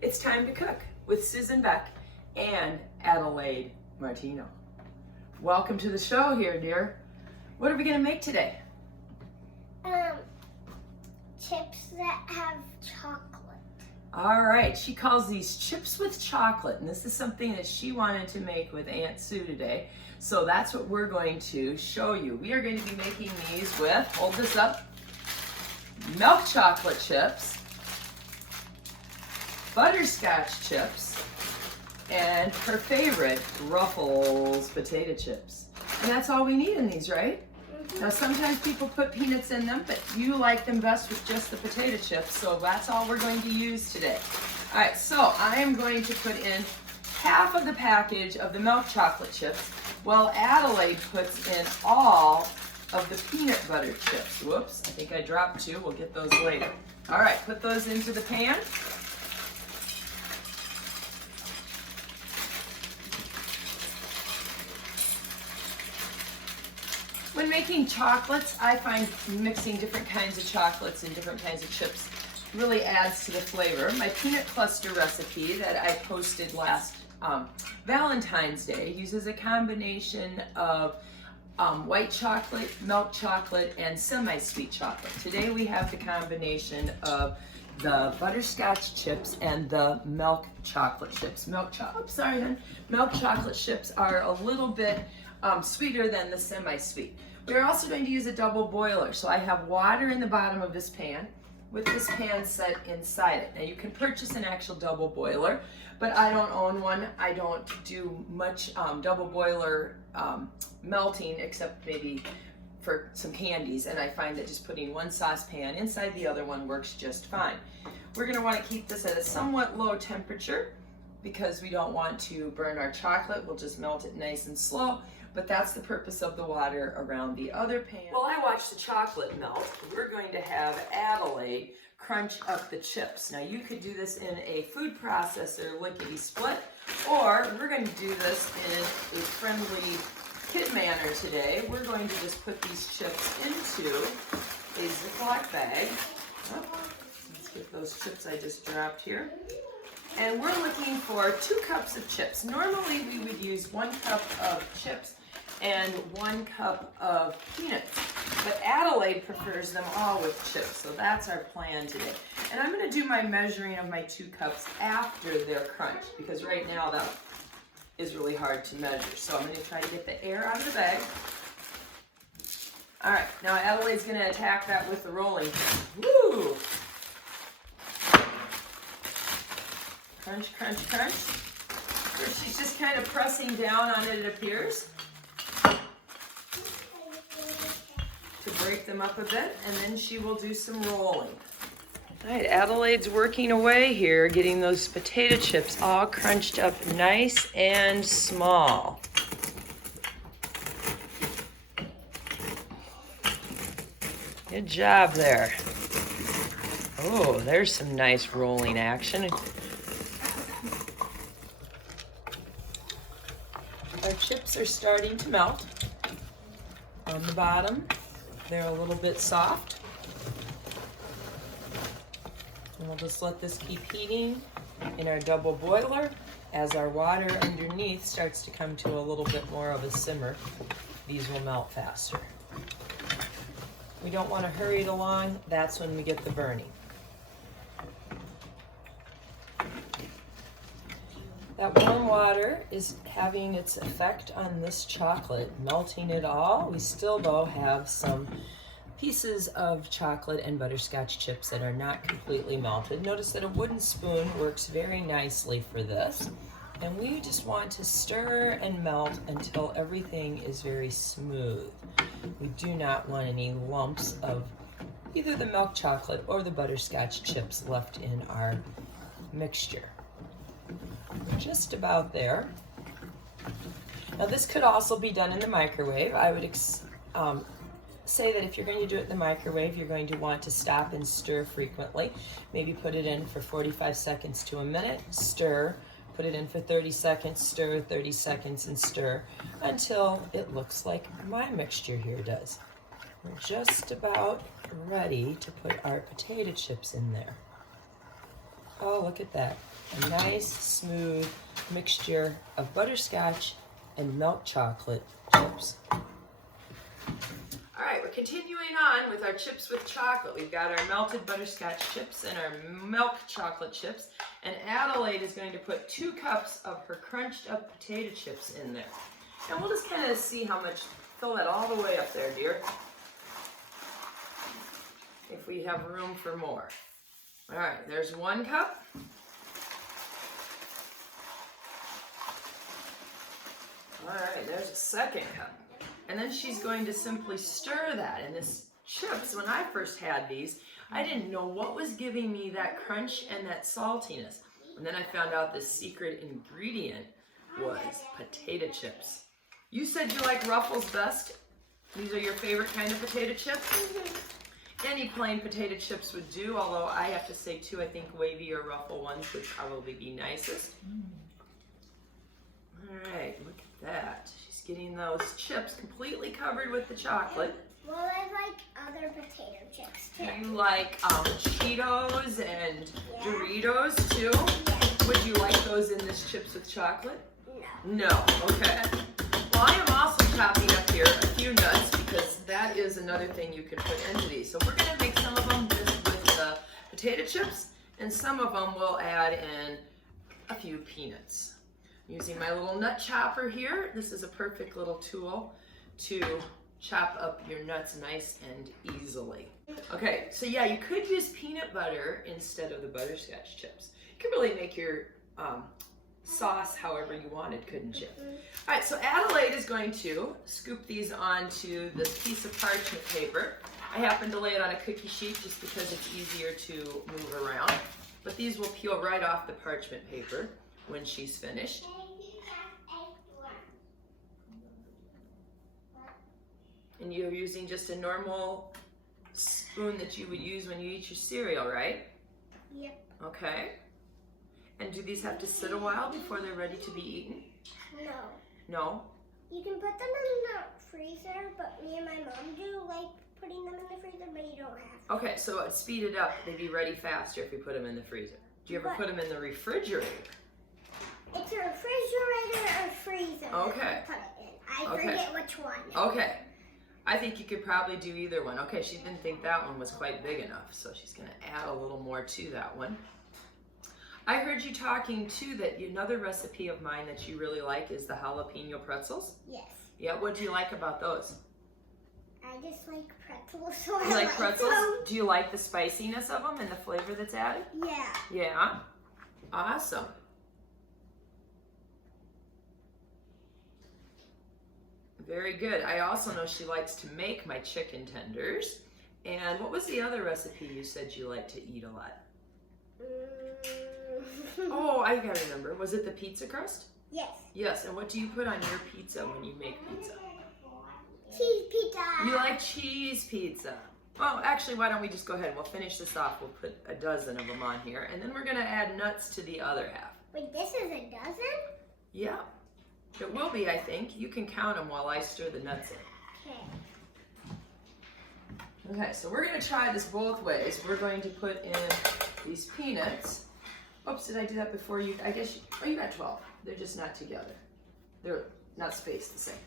It's time to cook with Susan Beck and Adelayde Martino. Welcome to the show here, dear. What are we gonna make today? Chips that have chocolate. All right, she calls these chips with chocolate, and this is something that she wanted to make with Aunt Sue today. So that's what we're going to show you. We are going to be making these with, hold this up, milk chocolate chips, butterscotch chips, and her favorite, Ruffles potato chips. And that's all we need in these, right? Now sometimes people put peanuts in them, but you like them best with just the potato chips, so that's all we're going to use today. All right, so I am going to put in half of the package of the milk chocolate chips, while Adelayde puts in all of the peanut butter chips. Whoops, I think I dropped two. We'll get those later. All right, put those into the pan. When making chocolates, I find mixing different kinds of chocolates and different kinds of chips really adds to the flavor. My peanut cluster recipe that I posted last Valentine's Day uses a combination of white chocolate, milk chocolate, and semi-sweet chocolate. Today we have the combination of the butterscotch chips and the milk chocolate chips. Milk chocolate chips are a little bit sweeter than the semi-sweet. We're also going to use a double boiler. So I have water in the bottom of this pan with this pan set inside it. Now you can purchase an actual double boiler, but I don't own one. I don't do much double boiler melting except maybe for some candies, and I find that just putting one saucepan inside the other one works just fine. We're going to want to keep this at a somewhat low temperature because we don't want to burn our chocolate. We'll just melt it nice and slow, but that's the purpose of the water around the other pan. While I watch the chocolate melt, we're going to have Adelayde crunch up the chips. Now you could do this in a food processor lickety split, or we're going to do this in a friendly kid manner today. We're going to just put these chips into a Ziploc bag. Oh, let's get those chips I just dropped here. And we're looking for 2 cups of chips. Normally we would use 1 cup of chips and 1 cup of peanuts, but Adelayde prefers them all with chips, so that's our plan today. And I'm going to do my measuring of my 2 cups after they're crunched, because right now that is really hard to measure. So I'm going to try to get the air out of the bag. All right, now Adelayde's going to attack that with the rolling pin. Woo! Crunch, crunch, crunch. First, she's just kind of pressing down on it, it appears, to break them up a bit, and then she will do some rolling. All right, Adelayde's working away here, getting those potato chips all crunched up nice and small. Good job there. Oh, there's some nice rolling action. Our chips are starting to melt on the bottom. They're a little bit soft. And we'll just let this keep heating in our double boiler. As our water underneath starts to come to a little bit more of a simmer, these will melt faster. We don't want to hurry it along. That's when we get the burning. That warm water is having its effect on this chocolate, melting it all. We still, though, have some pieces of chocolate and butterscotch chips that are not completely melted. Notice that a wooden spoon works very nicely for this. And we just want to stir and melt until everything is very smooth. We do not want any lumps of either the milk chocolate or the butterscotch chips left in our mixture. We're just about there. Now this could also be done in the microwave. I would say that if you're going to do it in the microwave, you're going to want to stop and stir frequently. Maybe put it in for 45 seconds to a minute, stir, put it in for 30 seconds, stir, 30 seconds, and stir until it looks like my mixture here does. We're just about ready to put our potato chips in there. Oh, look at that. A nice, smooth mixture of butterscotch and milk chocolate chips. All right, we're continuing on with our chips with chocolate. We've got our melted butterscotch chips and our milk chocolate chips. And Adelayde is going to put 2 cups of her crunched up potato chips in there. And we'll just kind of see how much, fill that all the way up there, dear. If we have room for more. All right, there's 1 cup. All right, there's a 2nd cup. And then she's going to simply stir that. And this chips, when I first had these, I didn't know what was giving me that crunch and that saltiness. And then I found out the secret ingredient was potato chips. You said you like Ruffles best. These are your favorite kind of potato chips? Any plain potato chips would do, although I have to say too, I think Wavy or Ruffle ones would probably be nicest. All right, look at that. She's getting those chips completely covered with the chocolate. Well, I like other potato chips too. You like Cheetos and Doritos too? Yeah. Would you like those in this chips with chocolate? No. No, okay. Well, I am also chopping up here a few nuts because that is another thing you can put into these. So we're going to make some of them just with the potato chips, and some of them we'll add in a few peanuts. Using my little nut chopper here, this is a perfect little tool to chop up your nuts nice and easily. Okay, so yeah, you could use peanut butter instead of the butterscotch chips. You could really make your sauce however you wanted, couldn't you? All right, so Adelayde is going to scoop these onto this piece of parchment paper. I happen to lay it on a cookie sheet just because it's easier to move around. But these will peel right off the parchment paper when she's finished. And you're using just a normal spoon that you would use when you eat your cereal, right? Yep. Okay. And do these have to sit a while before they're ready to be eaten? No. No? You can put them in the freezer, but me and my mom do like putting them in the freezer, but you don't have to. Okay, so it speed it up. They'd be ready faster if you put them in the freezer. Do you ever put them in the refrigerator? It's a refrigerator or freezer. Okay. Put it in. I forget which one. Okay. I think you could probably do either one. Okay, she didn't think that one was quite big enough, so she's going to add a little more to that one. I heard you talking too that another recipe of mine that you really like is the jalapeno pretzels. Yes. Yeah, what do you like about those? I just like pretzels, so You like pretzels? them. Do you like the spiciness of them and the flavor that's added? Yeah. Yeah? Awesome. Very good. I also know she likes to make my chicken tenders. And what was the other recipe you said you like to eat a lot? Oh, I gotta remember. Was it the pizza crust? Yes. Yes, and what do you put on your pizza when you make pizza? Cheese pizza. You like cheese pizza. Well, actually, why don't we just go ahead and we'll finish this off. We'll put a dozen of them on here, and then we're gonna add nuts to the other half. Wait, this is a dozen? Yeah, it will be, I think. You can count them while I stir the nuts in. Okay. Okay, so we're gonna try this both ways. We're going to put in these peanuts. Oops, did I do that before you? I guess, you got 12. They're just not together. They're not spaced the same.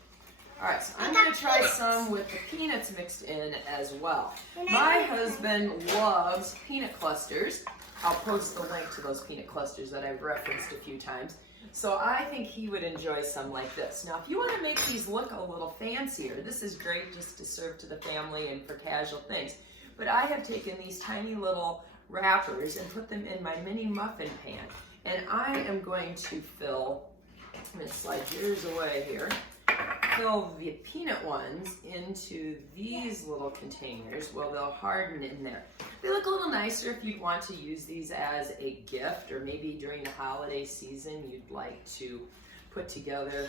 All right, so I'm gonna try some with the peanuts mixed in as well. My husband loves peanut clusters. I'll post the link to those peanut clusters that I've referenced a few times. So I think he would enjoy some like this. Now, if you wanna make these look a little fancier, this is great just to serve to the family and for casual things. But I have taken these tiny little wrappers and put them in my mini muffin pan. And I am going to fill, I'm gonna slide yours away here, fill the peanut ones into these little containers. Well, they'll harden in there. They look a little nicer if you'd want to use these as a gift, or maybe during the holiday season you'd like to put together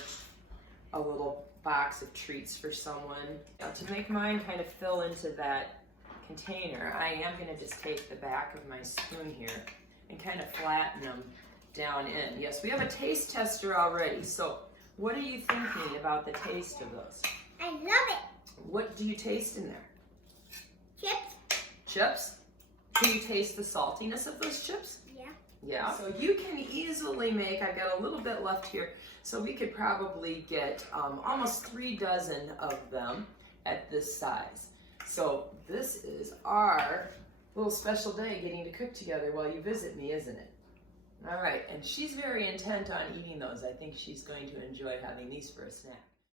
a little box of treats for someone. Now, to make mine kind of fill into that container, I am going to just take the back of my spoon here and kind of flatten them down in. Yes, we have a taste tester already, so what are you thinking about the taste of those? I love it. What do you taste in there? Chips? Chips? Can you taste the saltiness of those chips? Yeah. Yeah, so you can easily make, I've got a little bit left here, so we could probably get almost 3 dozen of them at this size. So this is our little special day getting to cook together while you visit me, isn't it? All right, and she's very intent on eating those. I think she's going to enjoy having these for a snack.